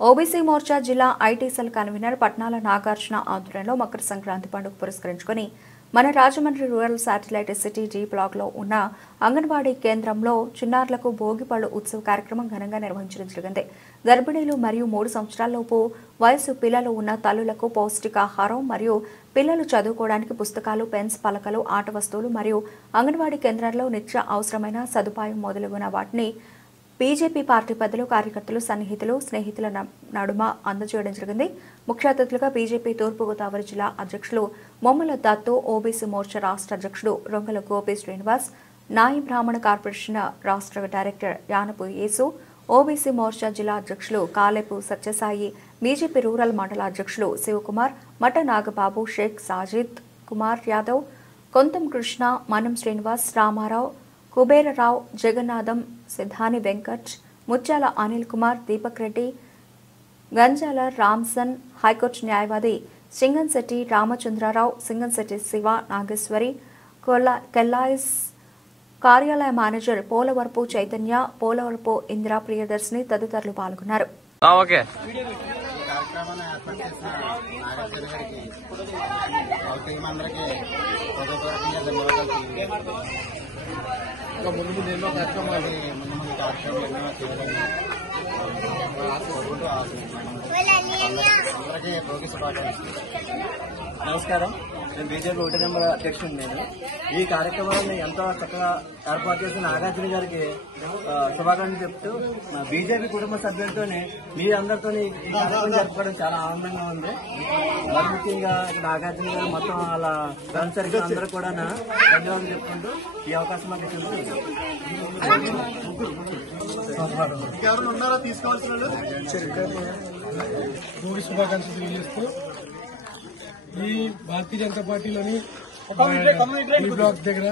OBC Morcha జిల్లా IT cell convener Patnala Nagarjuna ఆధ్వర్యంలో మకర సంక్రాంతి పండుగ పురస్కరించుకుని మన Rajahmundry rural satellite city G block లో ఉన్న అంగన్వాడీ కేంద్రంలో చిన్నారులకు భోగిపళ్ళు ఉత్సవ కార్యక్రమం ఘనంగా నిర్వహించడం జరిగింది. గర్భిణీలు మరియు 3 సంవత్సరాలలోపు వయసు పిల్లలు ఉన్న తల్లులకు పౌష్టికాహారం మరియు పిల్లలు చదువుకోవడానికి పుస్తకాలు, పెన్స్, పలకలు, ఆట వస్తువులు మరియు అంగన్వాడీ కేంద్రాల్లో నిత్య అవసరమైన సదుపాయం మొదలగున వాటిని బీజేపీ పార్టీ పెద్దలు, కార్యకర్తలు, సన్నిహితులు, స్నేహితుల నడుమ అందజేయడం జరిగింది. ముఖ్య అతిథులుగా బీజేపీ తూర్పుగోదావరి జిల్లా అధ్యక్షులు మొమ్మల దత్తు, ఓబీసీ మోర్చా రాష్ట్ర అధ్యక్షుడు రొంగల గోపి శ్రీనివాస్, నాయి బ్రాహ్మణ కార్పొరేషన్ రాష్ట్ర డైరెక్టర్ యానపు యేసు, ఓబీసీ మోర్చా జిల్లా అధ్యక్షులు కాలేపు సత్యసాయి, బీజేపీ రూరల్ మండల అధ్యక్షులు శివకుమార్, మఠ నాగబాబు, షేక్ సాజిద్ కుమార్ యాదవ్, కొంతం కృష్ణ, మనం శ్రీనివాస్, రామారావు, కుబేరరావు, జగన్నాథం, సిద్ధాని వెంకట్, ముత్యాల అనిల్ కుమార్, దీపక్ రెడ్డి, గంజాల రామ్సన్, హైకోర్టు న్యాయవాది సింగన్శెట్టి రామచంద్రరావు, సింగన్శెట్టి శివ, నాగేశ్వరి, కెల్లాయిస్ కార్యాలయ మేనేజర్ పోలవరపు చైతన్య, పోలవరపు ఇందిరా ప్రియదర్శిని తదితరులు పాల్గొన్నారు. ముందు ఎన్నో కార్యక్రమాలు అందరికీ భోగి శుభాకాంక్షలు. నమస్కారం, నేను బీజేపీ 1 నెంబర్ అధ్యక్షుడు. నేను ఈ కార్యక్రమాన్ని ఎంతో చక్కగా ఏర్పాటు చేసిన నాగార్జున గారికి శుభాకాంక్షలు చెప్తూ బీజేపీ కుటుంబ సభ్యులతోనే మీ అందరితో ఈ కార్యక్రమం జరుపుకోవడం చాలా ఆనందంగా ఉంది. మరి ముఖ్యంగా నాగార్జున గారు మొత్తం వాళ్ళ ఫ్రెండ్ సర్కిల్ అందరూ కూడా ధన్యవాదాలు చెప్పుకుంటూ ఈ అవకాశం మాకు ఇచ్చింది. భోగి శుభాకాంక్షలు తెలియజేస్తూ ఈ భారతీయ జనతా పార్టీలోని ఈ బ్లాక్ దగ్గర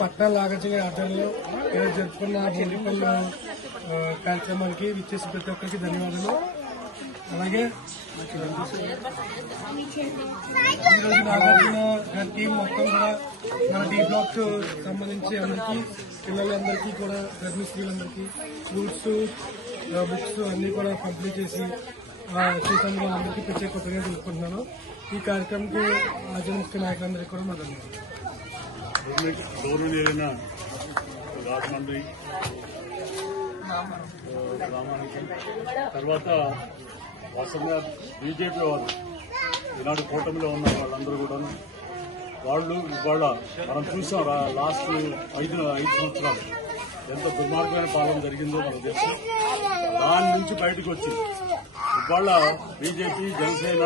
పట్నాల నాగార్జున ఆధ్వర్యంలో ఈరోజు జరుపుకున్న భోగిపల్లి కార్యక్రమానికి విచ్చేసి ప్రతి ఒక్కరికి ధన్యవాదాలు. అలాగే ఈరోజు నాగార్జున గారి టీం మొత్తం కూడా మన టీ బ్లాక్ సంబంధించి అందరికీ, పిల్లలందరికీ కూడా, గర్భిణీ స్త్రీలందరికీ ఫ్రూట్స్, బుక్స్ అన్ని కూడా పంపిణీ చేసి శ్రీకాంత్ అందరికీ ప్రత్యేక కృతజ్ఞతలు తెలుపుకుంటున్నాను. ఈ కార్యక్రమంకి రాజ్య ముఖ్య నాయకులందరికీ కూడా మా గౌరవనీయులైన రాజమండ్రి గ్రామానికి తర్వాత వాస్తవంగా బీజేపీ వాళ్ళు ఈనాడు కూటమిలో ఉన్న వాళ్ళందరూ కూడా వాళ్ళు ఇవాళ మనం చూసాం లాస్ట్ 5 సంవత్సరాలు ఎంత దుర్మార్గమైన పాలన జరిగిందో మనకు తెలుసు. దాని నుంచి బయటకు వచ్చి ఇవాళ బీజేపీ, జనసేన,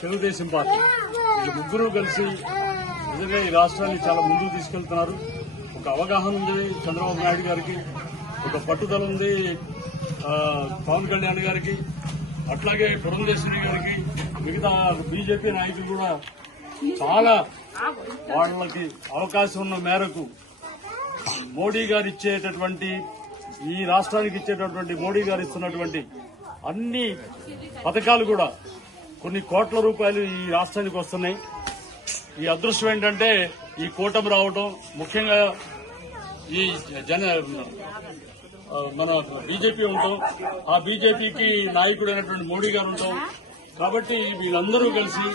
తెలుగుదేశం పార్టీ వీళ్ళు ముగ్గురు కలిసి నిజంగా ఈ రాష్ట్రాన్ని చాలా ముందుకు తీసుకెళ్తున్నారు. ఒక అవగాహన ఉంది చంద్రబాబు నాయుడు గారికి, ఒక పట్టుదల ఉంది పవన్ కళ్యాణ్ గారికి, అట్లాగే పురంధేశ్వరి గారికి, మిగతా బీజేపీ నాయకులు కూడా చాలా వాళ్ళకి అవకాశం ఉన్న మేరకు మోడీ గారు ఇచ్చేటటువంటి, ఈ రాష్ట్రానికి ఇచ్చేటటువంటి మోడీ గారు ఇస్తున్నటువంటి అన్ని పథకాలు కూడా కొన్ని కోట్ల రూపాయలు ఈ రాష్ట్రానికి వస్తున్నాయి. ఈ అదృష్టం ఏంటంటే ఈ కూటమి రావడం, ముఖ్యంగా ఈ మన బీజేపీ ఉంటాం, ఆ బీజేపీకి నాయకుడైనటువంటి మోడీ గారు ఉంటాం. కాబట్టి వీళ్ళందరూ కలిసి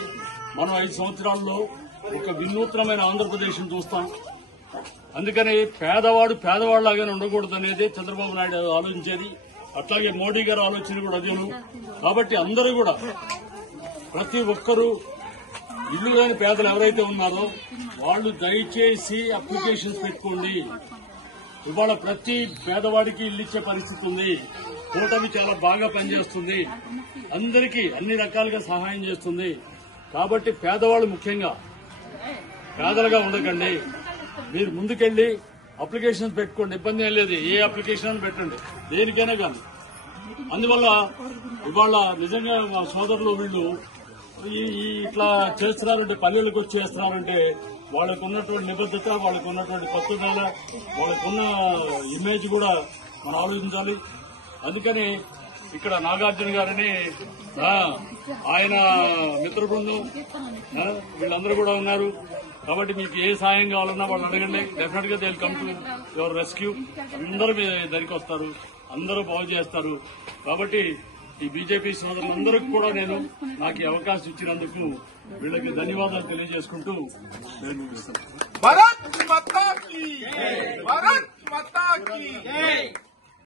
మనం 5 సంవత్సరాల్లో ఒక వినూత్నమైన ఆంధ్రప్రదేశ్ చూస్తాం. అందుకని పేదవాళ్లాగానే ఉండకూడదు అనేది చంద్రబాబు నాయుడు ఆలోచించేది. అట్లాగే మోడీ గారు ఆలోచన కూడా అదేను. కాబట్టి అందరూ కూడా ప్రతి ఒక్కరూ ఇల్లు లేని పేదలు ఎవరైతే ఉన్నారో వాళ్ళు దయచేసి అప్లికేషన్స్ పెట్టుకోండి. ఇవాళ ప్రతి పేదవాడికి ఇల్లు ఇచ్చే పరిస్థితి ఉంది. కూటమి చాలా బాగా పనిచేస్తుంది, అందరికీ అన్ని రకాలుగా సహాయం చేస్తుంది. కాబట్టి పేదవాళ్ళు ముఖ్యంగా పేదలుగా ఉండకండి. మీరు ముందుకెళ్లి అప్లికేషన్స్ పెట్టుకోండి, ఇబ్బంది ఏం లేదు. ఏ అప్లికేషన్ పెట్టండి, దేనికైనా కానీ. అందువల్ల ఇవాళ నిజంగా మా సోదరులు వీళ్ళు ఇట్లా చేస్తున్నారంటే, పల్లెలకు వచ్చి చేస్తున్నారంటే వాళ్ళకు ఉన్నటువంటి నిబద్ధత, వాళ్ళకు ఉన్నటువంటి పట్టుదల, వాళ్ళకున్న ఇమేజ్ కూడా మనం ఆలోచించాలి. అందుకని ఇక్కడ నాగార్జున గారిని ఆయన మిత్ర బృందం వీళ్ళందరూ కూడా ఉన్నారు. కాబట్టి మీకు ఏ సాయం కావాలన్నా వాళ్ళు అడగండి, డెఫినెట్ గా they will come to your rescue. అందరూ మీ దగ్గరికి వస్తారు. అందరూ బాగు చేస్తారు. కాబట్టి ఈ బీజేపీ సోదరులందరికీ కూడా నేను నాకు ఈ అవకాశం ఇచ్చినందుకు వీళ్ళకి ధన్యవాదాలు తెలియజేసుకుంటూ నేను ముగిస్తాను. भारत माता की भारत माता की